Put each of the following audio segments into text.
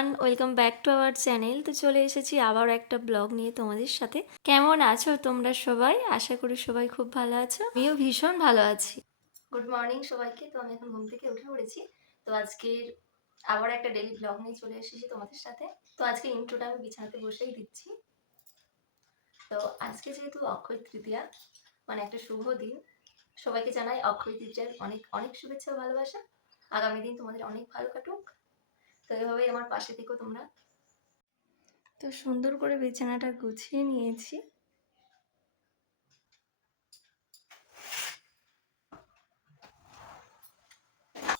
Everyone, welcome back to our channel. তো চলে এসেছি আবার একটা ব্লগ নিয়ে তোমাদের সাথে। কেমন আছো তোমরা সবাই? আশা করি সবাই খুব ভালো আছো। আমিও ভীষণ ভালো আছি। গুড মর্নিং সবাইকে। তো আমি এখন ঘুম থেকে উঠে পড়েছি। তো আজকের আবার একটা ডেইলি ব্লগ নিয়ে চলে এসেছি তোমাদের সাথে। তো আজকে ইন্ট্রোটা আমি বিছানাতে বসেই দিচ্ছি। তো আজকে যেহেতু অক্ষয় তৃতীয়া, মানে একটা শুভ দিন, সবাইকে জানাই অক্ষয় তৃতীয়ার অনেক অনেক শুভেচ্ছা ও ভালোবাসা। আগামী দিন তোমাদের অনেক ভালো কাটুক। তো এভাবেই আমার পাশে থেকো তোমরা। তো সুন্দর করে বিছানাটা গুছিয়ে নিয়েছি।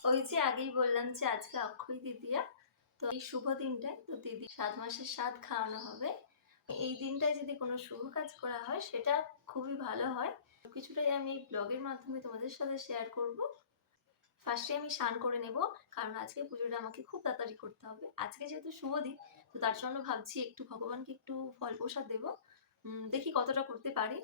ওই যে আগেই বললাম যে আজকে অক্ষয় তৃতীয়া। তো এই শুভ দিনটায় তো দিদি 7 মাসের স্বাদ খাওয়ানো হবে। এই দিনটায় যদি কোনো শুভ কাজ করা হয় সেটা খুবই ভালো হয়। কিছুটাই আমি এই ব্লগের মাধ্যমে তোমাদের সাথে শেয়ার করব। ফার্স্টে আমি স্নান করে নেব, কারণ আজকে পুজোটা আমাকে খুব তাড়াতাড়ি করতে হবে। আজকে যেহেতু শুভ দিন, তো তার জন্য ভাবছি একটু ভগবানকে একটু ফল প্রসাদ দেবো। দেখি কতটা করতে পারি।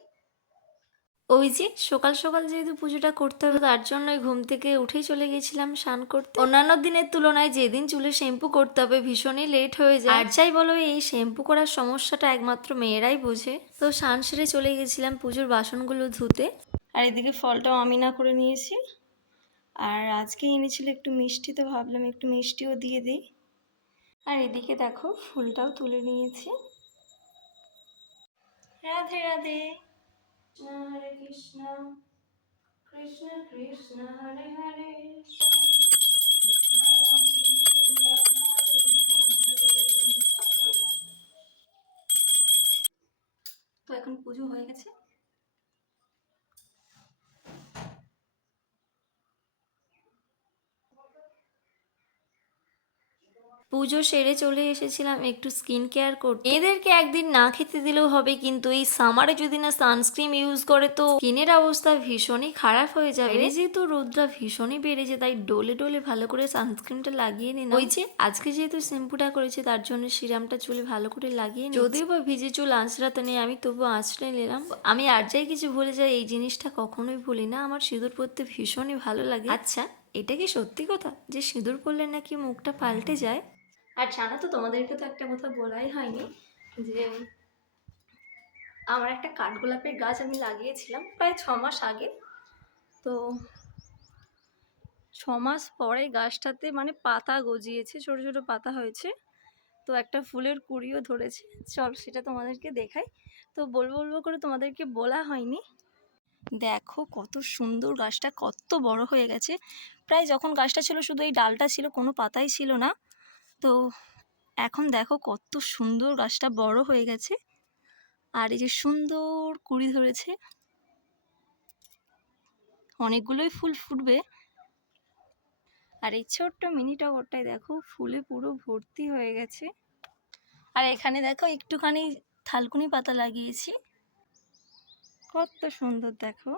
ওই যে সকাল সকাল যেহেতু পুজোটা করতে হবে, তার জন্যই ঘুম থেকে উঠেই চলে গেছিলাম স্নান করতে। অন্যান্য দিনের তুলনায় যেদিন চুলে শ্যাম্পু করতে হবে ভীষণই লেট হয়ে যায়। আর যাই বলো, এই শ্যাম্পু করার সমস্যাটা একমাত্র মেয়েরাই বোঝে। তো স্নান সেরে চলে গেছিলাম পুজোর বাসনগুলো ধুতে। আর এদিকে ফলটাও আমি না করে নিয়েছি। আর আজকে এনেছিল একটু মিষ্টি, তো ভাবলাম একটু মিষ্টিও দিয়ে দিই। আর এদিকে দেখো ফুলটাও তুলে নিয়েছি। রাধে রাধে। হরে কৃষ্ণ কৃষ্ণ কৃষ্ণ হরে হরে। তো এখন পুজো হয়ে গেছে। পুজো সেরে চলে এসেছিলাম একটু স্কিন কেয়ার করতে। এদেরকে একদিন না খেতে দিলেও হবে, কিন্তু এই সামারে যদি না সানস্ক্রিন ইউজ করে তো স্কিনের অবস্থা ভীষণই খারাপ হয়ে যাবে। যেহেতু রোদটা ভীষণই বেড়েছে, তাই ডলে ডলে ভালো করে সানস্ক্রিনটা লাগিয়ে নিন। ওই যে আজকে যেহেতু শ্যাম্পুটা করেছে তার জন্য সিরামটা চুলে ভালো করে লাগিয়ে নিই। যদিও বা ভিজে চুল আঁচড়াতে নেই, আমি তবু আঁচড়ে নিলাম। আমি আর যাই কিছু ভুলে যাই, এই জিনিসটা কখনোই ভুলি না। আমার সিঁদুর পরতে ভীষণই ভালো লাগে। আচ্ছা, এটা কি সত্যি কথা যে সিঁদুর পরলে নাকি মুখটা পাল্টে যায়? আর জানো তো, তোমাদেরকে তো একটা কথা বলাই হয়নি যে আমার একটা কাঠগোলাপের গাছ আমি লাগিয়েছিলাম প্রায় 6 মাস আগে। তো 6 মাস পরে গাছটাতে মানে পাতা গজিয়েছে, ছোট ছোট পাতা হয়েছে। তো একটা ফুলের কুঁড়িও ধরেছে। চল সেটা তোমাদেরকে দেখাই। তো বলবো বলবো করে তোমাদেরকে বলা হয়নি। দেখো কত সুন্দর, গাছটা কত বড় হয়ে গেছে। প্রায় যখন গাছটা ছিল শুধু এই ডালটা ছিল, কোনো পাতাই ছিল না। তো এখন দেখো কত সুন্দর গাছটা বড় হয়ে গেছে। আর এই যে সুন্দর কুঁড়ি ধরেছে, অনেকগুলোই ফুল ফুটবে। আর এই ছোট্ট মিনি টগরটাই দেখো ফুলে পুরো ভর্তি হয়ে গেছে। আর এখানে দেখো একটুখানি থালকুনি পাতা লাগিয়েছি, কত সুন্দর দেখো।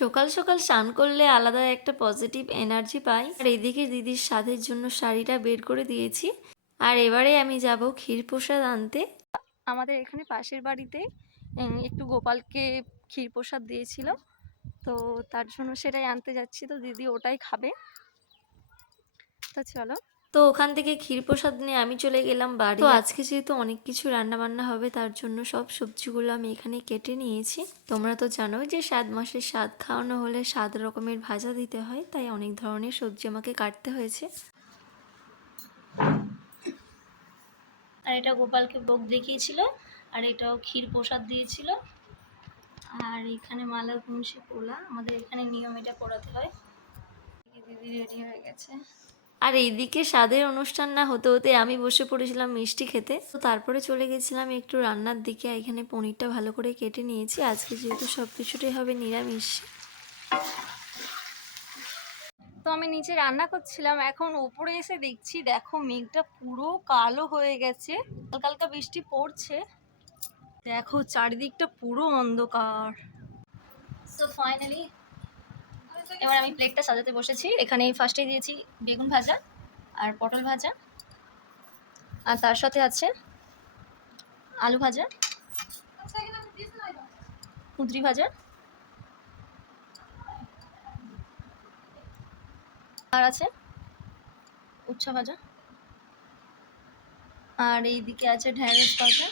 সকাল সকাল স্নান করলে আলাদা একটা পজিটিভ এনার্জি পাই। আর এদিকে দিদির স্বাদের জন্য শাড়িটা বের করে দিয়েছি। আর এবারে আমি যাব ক্ষীরপ্রসাদ আনতে। আমাদের এখানে পাশের বাড়িতে একটু গোপালকে ক্ষীরপ্রসাদ দিয়েছিল, তো তার জন্য সেটাই আনতে যাচ্ছি। তো দিদি ওটাই খাবে। তো চলো। তো ওখান থেকে ক্ষীরপ্রসাদ নিয়ে আমি চলে গেলাম বাড়ি। তো আজকে যেহেতু অনেক কিছু রান্না বান্না হবে, তার জন্য সব সবজিগুলো আমি এখানে কেটে নিয়েছি। তোমরা তো জানোই যে 7 মাসের স্বাদ খাওয়ানো হলে 7 রকমের ভাজা দিতে হয়, তাই অনেক ধরনের সবজি আমাকে কাটতে হয়েছে। আর এটা গোপালকে ভোগ দেখিয়েছিল, আর এটাও ক্ষীরপ্রসাদ দিয়েছিল। আর এখানে মালা গুনছি পোলা, আমাদের এখানে নিয়ম এটা করাতে হয়। দিদি রেডি হয়ে গেছে। আর এইদিকে স্বাদের অনুষ্ঠান না হতে হতে আমি বসে পড়েছিলাম মিষ্টি খেতে। তো তারপরে চলে গেছিলাম একটু রান্নার দিকে। এখানে পনিরটা ভালো করে কেটে নিয়েছি, আজকে যেহেতু সব কিছুটাই হবে নিরামিষ। তো আমি নিচে রান্না করছিলাম, এখন উপরে এসে দেখছি দেখো মেঘটা পুরো কালো হয়ে গেছে, হালকা হালকা বৃষ্টি পড়ছে। দেখো চারিদিকটা পুরো অন্ধকার। সো ফাইনালি এবার আমি প্লেটটা সাজাতে বসেছি। এখানে ফার্স্টে দিয়েছি বেগুন ভাজা আর পটল ভাজা, আর তার সাথে আছে আলু ভাজা, কুঁদরি ভাজা, আর আছে উচ্ছা ভাজা, আর এইদিকে আছে ঢ্যাঁড়স ভাজা।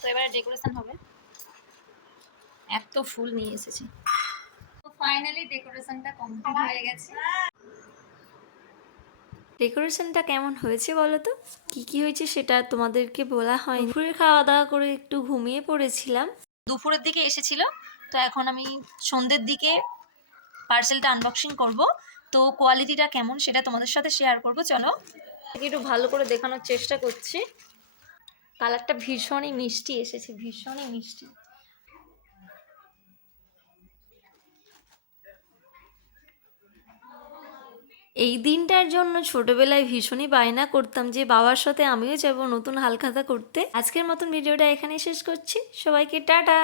তো এবারে ডেকোরেশন হবে, এত ফুল নিয়ে এসেছি। তো ফাইনালি ডেকোরেশনটা কমপ্লিট হয়ে গেছে। ডেকোরেশনটা কেমন হয়েছে বলো তো? কি কি হয়েছে সেটা তোমাদেরকে বলা হয়নি। দুপুরে খাওয়া দাওয়া করে একটু ঘুমিয়ে পড়েছিলাম, দুপুরের দিকে এসেছিল। তো এখন আমি সন্ধ্যের দিকে পার্সেলটা আনবক্সিং করব। তো কোয়ালিটিটা কেমন সেটা তোমাদের সাথে শেয়ার করব। চলো একটু ভালো করে দেখানোর চেষ্টা করছি। কালারটা ভীষণই মিষ্টি এসেছে, ভীষণই মিষ্টি। এই দিনটার জন্য ছোটবেলায় ভীষণই বায়না করতাম যে বাবার সাথে আমিও যাব নতুন হালখাতা করতে। আজকের মতন ভিডিওটা এখানেই শেষ করছি। সবাইকে টাটা।